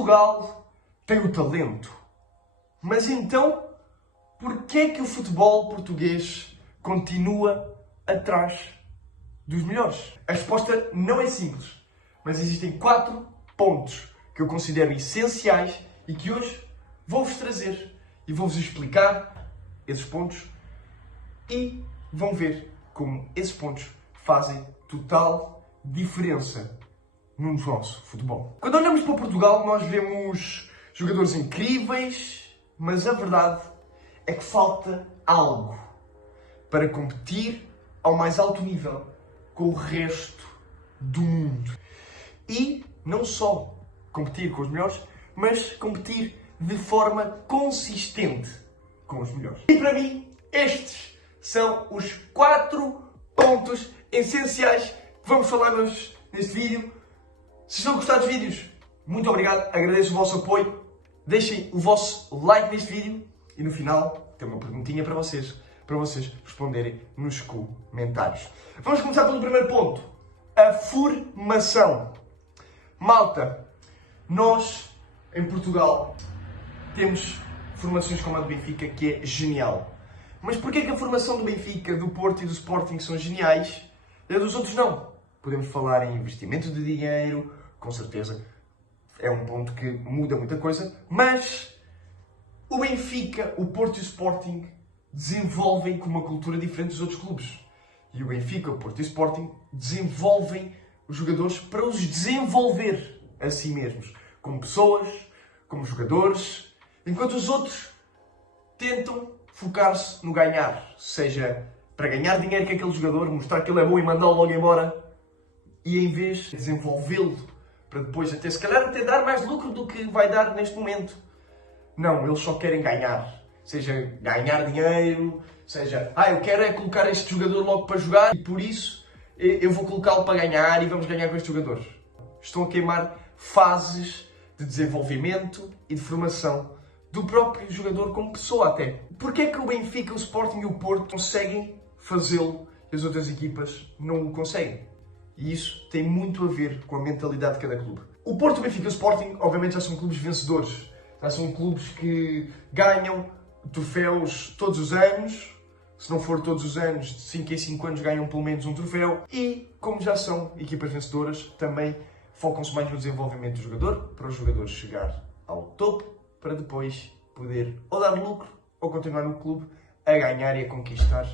Portugal tem o talento. Mas então, porquê é que o futebol português continua atrás dos melhores? A resposta não é simples, mas existem 4 pontos que eu considero essenciais e que hoje vou-vos trazer e vou-vos explicar esses pontos e vão ver como esses pontos fazem total diferença no nosso futebol. Quando olhamos para Portugal, nós vemos jogadores incríveis, mas a verdade é que falta algo para competir ao mais alto nível com o resto do mundo. E não só competir com os melhores, mas competir de forma consistente com os melhores. E para mim, estes são os 4 pontos essenciais que vamos falar neste vídeo. Se estão a gostar dos vídeos, muito obrigado, agradeço o vosso apoio. Deixem o vosso like neste vídeo e no final tem uma perguntinha para vocês responderem nos comentários. Vamos começar pelo primeiro ponto, a formação. Malta, nós em Portugal temos formações como a do Benfica, que é genial. Mas porquê que a formação do Benfica, do Porto e do Sporting são geniais e a dos outros não? Podemos falar em investimento de dinheiro, com certeza é um ponto que muda muita coisa, mas o Benfica, o Porto e o Sporting desenvolvem com uma cultura diferente dos outros clubes. E o Benfica, o Porto e o Sporting desenvolvem os jogadores para os desenvolver a si mesmos, como pessoas, como jogadores, enquanto os outros tentam focar-se no ganhar, seja para ganhar dinheiro com aquele jogador, mostrar que ele é bom e mandá-lo logo embora, e em vez de desenvolvê-lo para depois até se calhar até dar mais lucro do que vai dar neste momento. Não, eles só querem ganhar. Seja ganhar dinheiro, seja eu quero é colocar este jogador logo para jogar e por isso eu vou colocá-lo para ganhar e vamos ganhar com este jogador. Estão a queimar fases de desenvolvimento e de formação do próprio jogador como pessoa até. Porquê é que o Benfica, o Sporting e o Porto conseguem fazê-lo e as outras equipas não o conseguem? E isso tem muito a ver com a mentalidade de cada clube. O Porto, o Benfica e o Sporting, obviamente, já são clubes vencedores. Já são clubes que ganham troféus todos os anos. Se não for todos os anos, de 5 em 5 anos ganham pelo menos um troféu. E, como já são equipas vencedoras, também focam-se mais no desenvolvimento do jogador, para o jogador chegar ao topo, para depois poder ou dar lucro ou continuar no clube a ganhar e a conquistar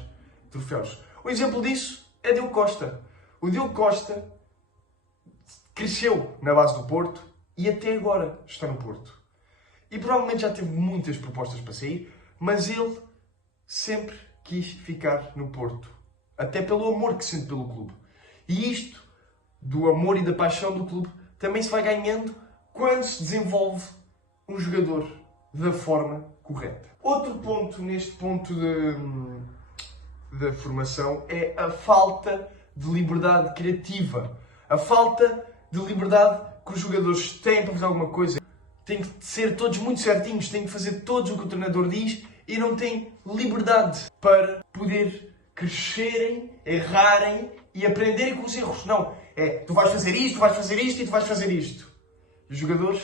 troféus. Um exemplo disso é Diogo Costa. O Diogo Costa cresceu na base do Porto e até agora está no Porto. E provavelmente já teve muitas propostas para sair, mas ele sempre quis ficar no Porto. Até pelo amor que sente pelo clube. E isto, do amor e da paixão do clube, também se vai ganhando quando se desenvolve um jogador da forma correta. Outro ponto neste ponto da formação é a falta de liberdade criativa. A falta de liberdade que os jogadores têm para fazer alguma coisa. Têm que ser todos muito certinhos, têm que fazer todos o que o treinador diz e não têm liberdade para poder crescerem, errarem e aprenderem com os erros. Não, tu vais fazer isto, tu vais fazer isto e tu vais fazer isto. E os jogadores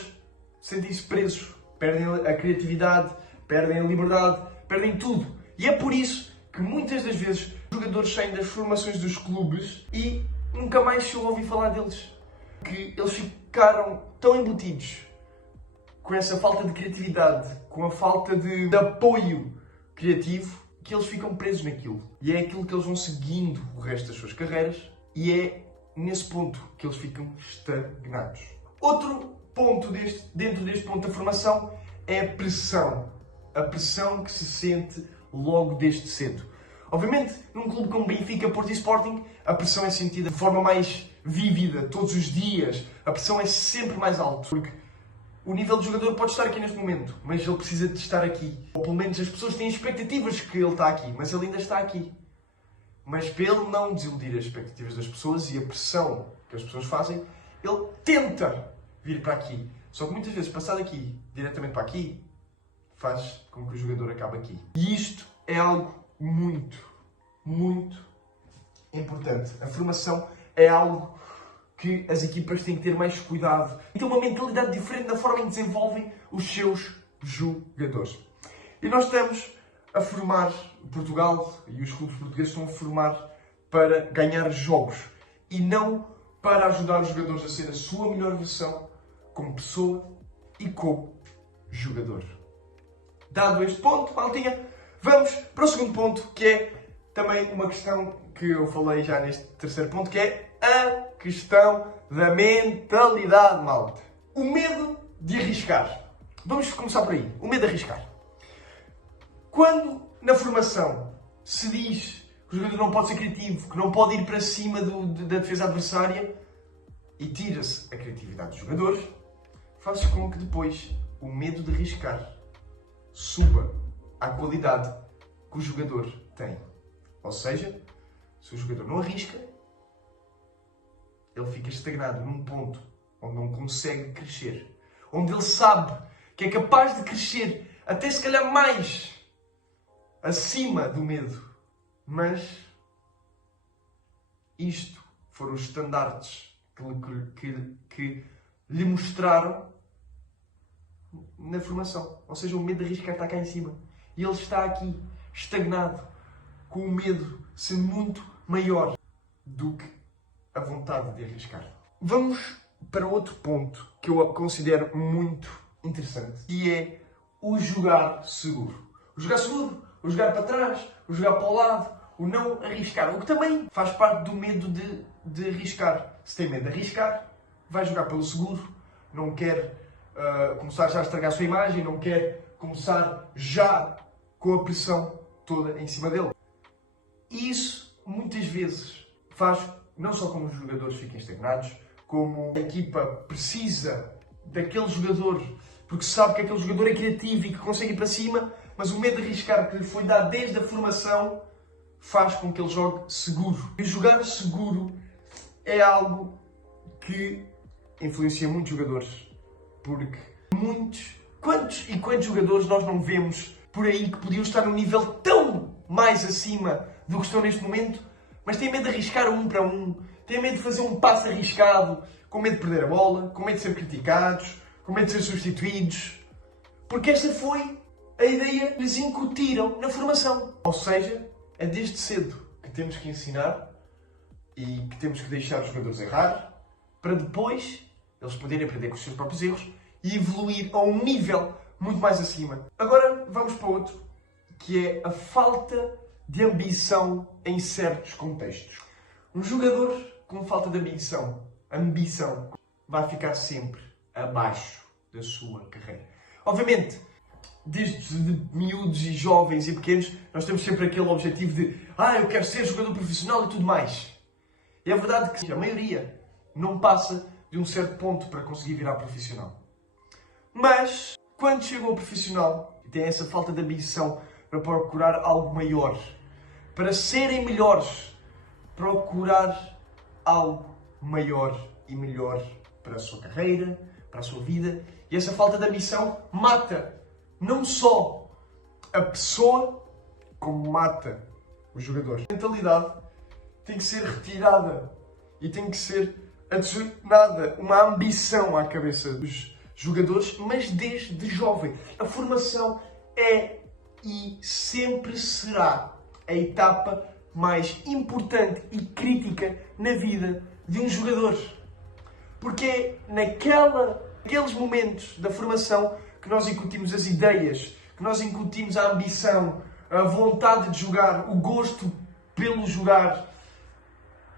sentem-se presos, perdem a criatividade, perdem a liberdade, perdem tudo. E é por isso que muitas das vezes os jogadores saem das formações dos clubes e nunca mais se ouve falar deles. Que eles ficaram tão embutidos com essa falta de criatividade, com a falta de apoio criativo, que eles ficam presos naquilo. E é aquilo que eles vão seguindo o resto das suas carreiras e é nesse ponto que eles ficam estagnados. Outro ponto dentro deste ponto da formação é a pressão. A pressão que se sente logo desde cedo. Obviamente, num clube como Benfica, Porto e Sporting, a pressão é sentida de forma mais vívida, todos os dias. A pressão é sempre mais alta, porque o nível do jogador pode estar aqui neste momento, mas ele precisa de estar aqui. Ou pelo menos as pessoas têm expectativas que ele está aqui, mas ele ainda está aqui. Mas para ele não desiludir as expectativas das pessoas e a pressão que as pessoas fazem, ele tenta vir para aqui. Só que muitas vezes passar daqui diretamente para aqui faz com que o jogador acabe aqui. E isto é algo muito, muito importante. A formação é algo que as equipas têm que ter mais cuidado e ter uma mentalidade diferente na forma em que desenvolvem os seus jogadores. E nós estamos a formar, Portugal e os clubes portugueses estão a formar para ganhar jogos e não para ajudar os jogadores a ser a sua melhor versão como pessoa e como jogador. Dado este ponto, maltinha, vamos para o segundo ponto, que é também uma questão que eu falei já neste terceiro ponto, que é a questão da mentalidade, malta. O medo de arriscar. Vamos começar por aí. O medo de arriscar. Quando na formação se diz que o jogador não pode ser criativo, que não pode ir para cima da defesa adversária e tira-se a criatividade dos jogadores, faz com que depois o medo de arriscar suba à qualidade que o jogador tem. Ou seja, se o jogador não arrisca, ele fica estagnado num ponto onde não consegue crescer. Onde ele sabe que é capaz de crescer até se calhar mais acima do medo. Mas isto foram os estandartes que lhe mostraram na formação. Ou seja, o medo de arriscar está cá em cima. E ele está aqui, estagnado, com o medo ser muito maior do que a vontade de arriscar. Vamos para outro ponto que eu considero muito interessante, e é o jogar seguro. O jogar seguro, o jogar para trás, o jogar para o lado, o não arriscar. O que também faz parte do medo de arriscar. Se tem medo de arriscar, vai jogar pelo seguro, não quer começar já a estragar a sua imagem, não quer começar já com a pressão toda em cima dele. E isso, muitas vezes, faz não só com os jogadores fiquem estagnados, como a equipa precisa daquele jogador, porque sabe que aquele jogador é criativo e que consegue ir para cima, mas o medo de arriscar que lhe foi dado desde a formação faz com que ele jogue seguro. E jogar seguro é algo que influencia muitos jogadores, porque quantos jogadores nós não vemos por aí que podiam estar num nível tão mais acima do que estão neste momento, mas têm medo de arriscar um para um, têm medo de fazer um passo arriscado, com medo de perder a bola, com medo de ser criticados, com medo de ser substituídos, porque esta foi a ideia que lhes incutiram na formação. Ou seja, é desde cedo que temos que ensinar e que temos que deixar os jogadores errar, para depois eles poderem aprender com os seus próprios erros e evoluir a um nível muito mais acima. Agora vamos para outro, que é a falta de ambição em certos contextos. Um jogador com falta de ambição vai ficar sempre abaixo da sua carreira. Obviamente, desde miúdos e jovens e pequenos, nós temos sempre aquele objetivo de eu quero ser jogador profissional e tudo mais. E é verdade que a maioria não passa de um certo ponto para conseguir virar profissional. Mas, quando chegam ao profissional e têm essa falta de ambição para procurar algo maior, para serem melhores, procurar algo maior e melhor para a sua carreira, para a sua vida, e essa falta de ambição mata não só a pessoa, como mata o jogador. A mentalidade tem que ser retirada e tem que ser adicionada uma ambição à cabeça dos jogadores, mas desde jovem. A formação é e sempre será a etapa mais importante e crítica na vida de um jogador. Porque é naqueles momentos da formação que nós incutimos as ideias, que nós incutimos a ambição, a vontade de jogar, o gosto pelo jogar.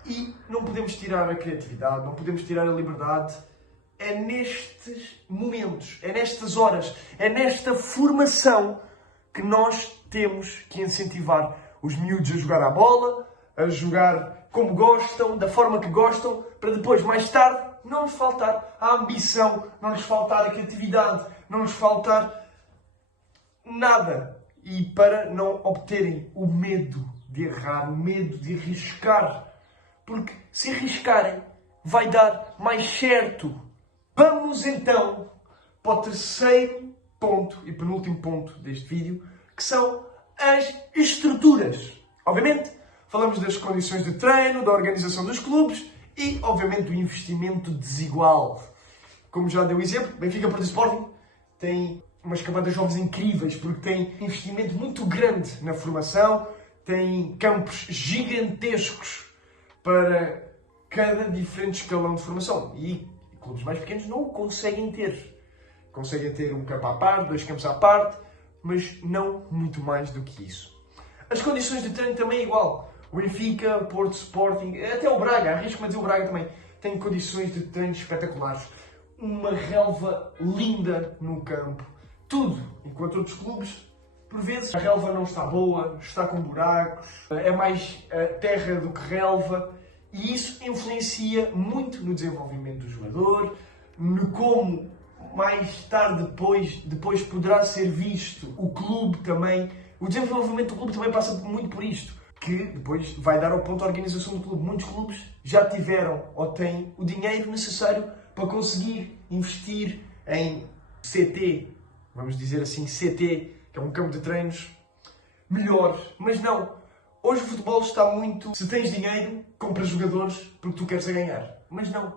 E não podemos tirar a criatividade, não podemos tirar a liberdade. É nestes momentos, é nestas horas, é nesta formação que nós temos que incentivar os miúdos a jogar à bola, a jogar como gostam, da forma que gostam, para depois, mais tarde, não lhes faltar a ambição, não lhes faltar a criatividade, não lhes faltar nada. E para não obterem o medo de errar, o medo de arriscar. Porque se arriscarem, vai dar mais certo. Vamos então para o terceiro ponto e penúltimo ponto deste vídeo, que são as estruturas. Obviamente, falamos das condições de treino, da organização dos clubes E, obviamente, o investimento desigual. Como já deu exemplo, Benfica, Porto e Sporting tem umas camadas jovens incríveis, porque tem investimento muito grande na formação, tem campos gigantescos para cada diferente escalão de formação. E clubes mais pequenos não o conseguem ter. Conseguem ter um campo à parte, 2 campos à parte, mas não muito mais do que isso. As condições de treino também é igual. O Benfica, Porto, Sporting, até o Braga, arrisco-me a dizer o Braga também, tem condições de treino espetaculares. Uma relva linda no campo. Tudo. Enquanto outros clubes, por vezes, a relva não está boa, está com buracos, é mais terra do que relva. E isso influencia muito no desenvolvimento do jogador, no como mais tarde depois poderá ser visto o clube também. O desenvolvimento do clube também passa muito por isto, que depois vai dar ao ponto a organização do clube. Muitos clubes já tiveram ou têm o dinheiro necessário para conseguir investir em CT, vamos dizer assim, CT, que é um campo de treinos melhor. Mas não. Hoje o futebol está muito... Se tens dinheiro, compras jogadores porque tu queres a ganhar. Mas não.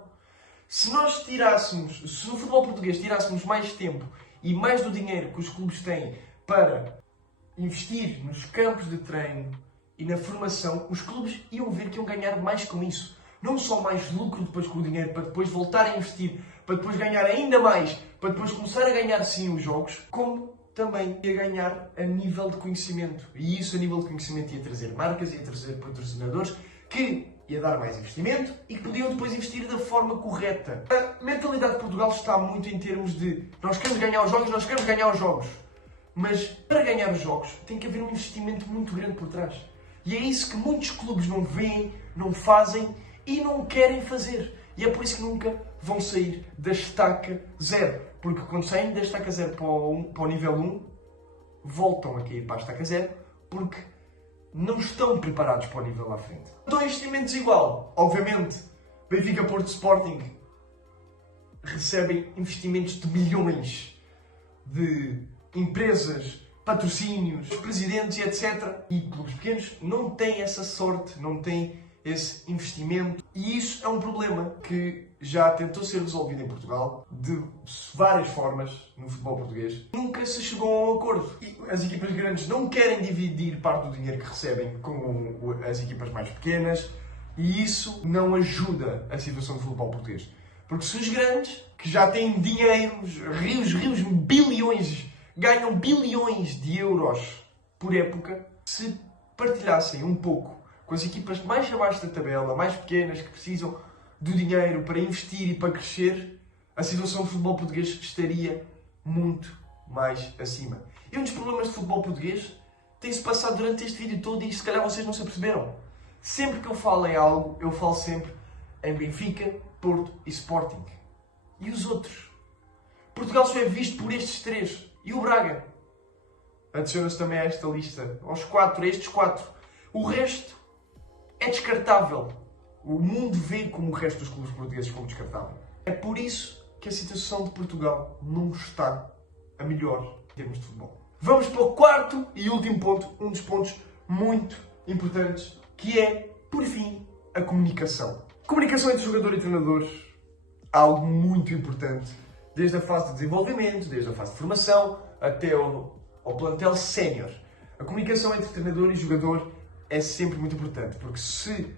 Se nós tirássemos... Se no futebol português tirássemos mais tempo e mais do dinheiro que os clubes têm para investir nos campos de treino e na formação, os clubes iam ver que iam ganhar mais com isso. Não só mais lucro depois com o dinheiro, para depois voltar a investir, para depois ganhar ainda mais, para depois começar a ganhar sim os jogos, como também ia ganhar a nível de conhecimento. E isso a nível de conhecimento ia trazer marcas, ia trazer patrocinadores, que ia dar mais investimento e que podiam depois investir da forma correta. A mentalidade de Portugal está muito em termos de nós queremos ganhar os jogos, nós queremos ganhar os jogos. Mas para ganhar os jogos tem que haver um investimento muito grande por trás. E é isso que muitos clubes não veem, não fazem e não querem fazer. E é por isso que nunca vão sair da estaca 0. Porque quando saem da estaca 0 para o nível 1, voltam a cair para a estaca 0 porque não estão preparados para o nível à frente. Então, investimento desigual. Obviamente, Benfica, Porto e Sporting recebem investimentos de milhões de empresas, patrocínios, presidentes e etc. E clubes pequenos não têm essa sorte, não têm esse investimento. E isso é um problema que já tentou ser resolvido em Portugal de várias formas no futebol português. Nunca se chegou a um acordo. E as equipas grandes não querem dividir parte do dinheiro que recebem com as equipas mais pequenas e isso não ajuda a situação do futebol português. Porque se os grandes, que já têm dinheiro, rios, bilhões, ganham bilhões de euros por época, se partilhassem um pouco com as equipas mais abaixo da tabela, mais pequenas, que precisam do dinheiro para investir e para crescer, a situação do futebol português estaria muito mais acima. E um dos problemas do futebol português tem-se passado durante este vídeo todo e se calhar vocês não se aperceberam. Sempre que eu falo em algo, eu falo sempre em Benfica, Porto e Sporting. E os outros? Portugal só é visto por estes 3. E o Braga? Adiciona-se também a esta lista. Aos 4, a estes 4. O resto é descartável. O mundo vê como o resto dos clubes portugueses como descartável. É por isso que a situação de Portugal não está a melhor em termos de futebol. Vamos para o quarto e último ponto, um dos pontos muito importantes, que é, por fim, a comunicação. Comunicação entre jogador e treinador é algo muito importante, desde a fase de desenvolvimento, desde a fase de formação, até ao plantel sénior. A comunicação entre treinador e jogador é sempre muito importante, porque se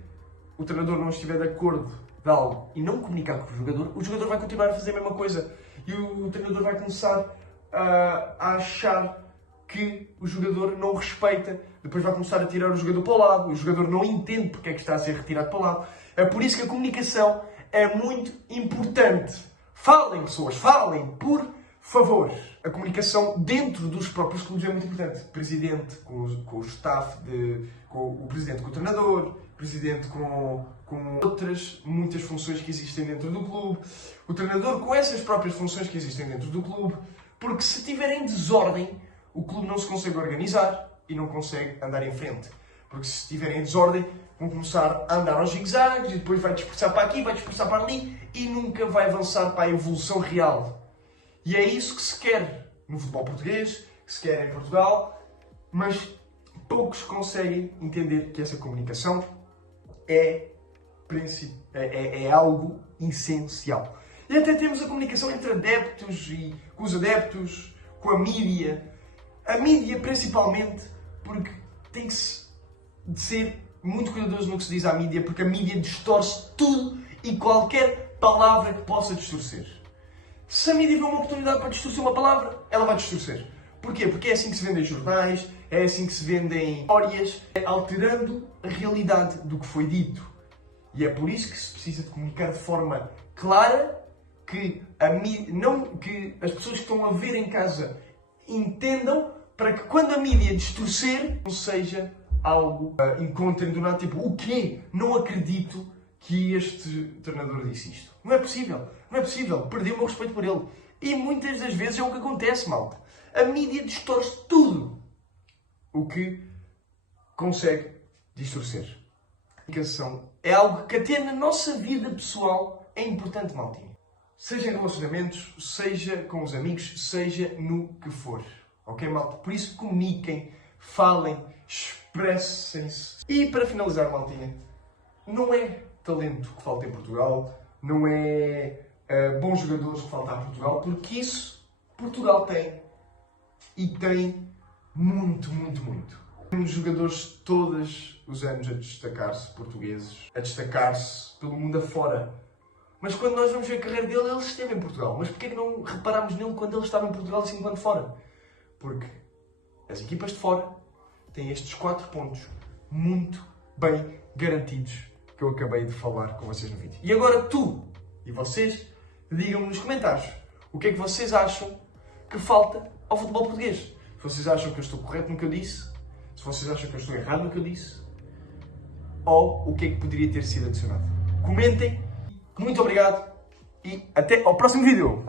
o treinador não estiver de acordo de algo e não comunicar com o jogador vai continuar a fazer a mesma coisa. E o treinador vai começar a achar que o jogador não o respeita. Depois vai começar a tirar o jogador para o lado. O jogador não entende porque é que está a ser retirado para o lado. É por isso que a comunicação é muito importante. Falem, pessoas, falem, por favor. A comunicação dentro dos próprios clubes é muito importante. Presidente com o staff, com o presidente com o treinador, presidente com outras muitas funções que existem dentro do clube, o treinador com essas próprias funções que existem dentro do clube, porque se tiverem desordem, o clube não se consegue organizar e não consegue andar em frente. Porque se tiverem desordem, vão começar a andar aos zigue-zagues e depois vai dispersar para aqui, vai dispersar para ali e nunca vai avançar para a evolução real. E é isso que se quer no futebol português, que se quer em Portugal, mas poucos conseguem entender que essa comunicação é é algo essencial. E até temos a comunicação entre adeptos e com os adeptos, com a mídia. A mídia principalmente, porque tem que ser muito cuidadoso no que se diz à mídia, porque a mídia distorce tudo e qualquer palavra que possa distorcer. Se a mídia vê uma oportunidade para distorcer uma palavra, ela vai distorcer. Porquê? Porque é assim que se vendem jornais, é assim que se vendem histórias, alterando a realidade do que foi dito. E é por isso que se precisa de comunicar de forma clara, que que as pessoas que estão a ver em casa entendam, para que quando a mídia distorcer, não seja algo, encontrem do nada, tipo, o quê? Não acredito que este treinador disse isto. Não é possível. Não é possível. Perdi o meu respeito por ele. E muitas das vezes é o que acontece, malta. A mídia distorce tudo o que consegue distorcer. A comunicação é algo que até na nossa vida pessoal é importante, maltinha. Seja em relacionamentos, seja com os amigos, seja no que for. Ok, malta? Por isso, comuniquem, falem, expressem-se. E para finalizar, maltinha, não é talento que falta em Portugal, não é bons jogadores que faltam a Portugal, porque isso Portugal tem. E tem muito, muito, muito. Temos jogadores todos os anos a destacar-se, portugueses, a destacar-se pelo mundo afora. Mas quando nós vamos ver a carreira dele, ele esteve em Portugal. Mas porquê que não reparámos nele quando ele estava em Portugal e assim quando fora? Porque as equipas de fora têm estes 4 pontos muito bem garantidos que eu acabei de falar com vocês no vídeo. E agora tu e vocês digam-me nos comentários o que é que vocês acham que falta ao futebol português. Se vocês acham que eu estou correto no que eu disse, se vocês acham que eu estou errado no que eu disse, ou o que é que poderia ter sido adicionado. Comentem. Muito obrigado e até ao próximo vídeo!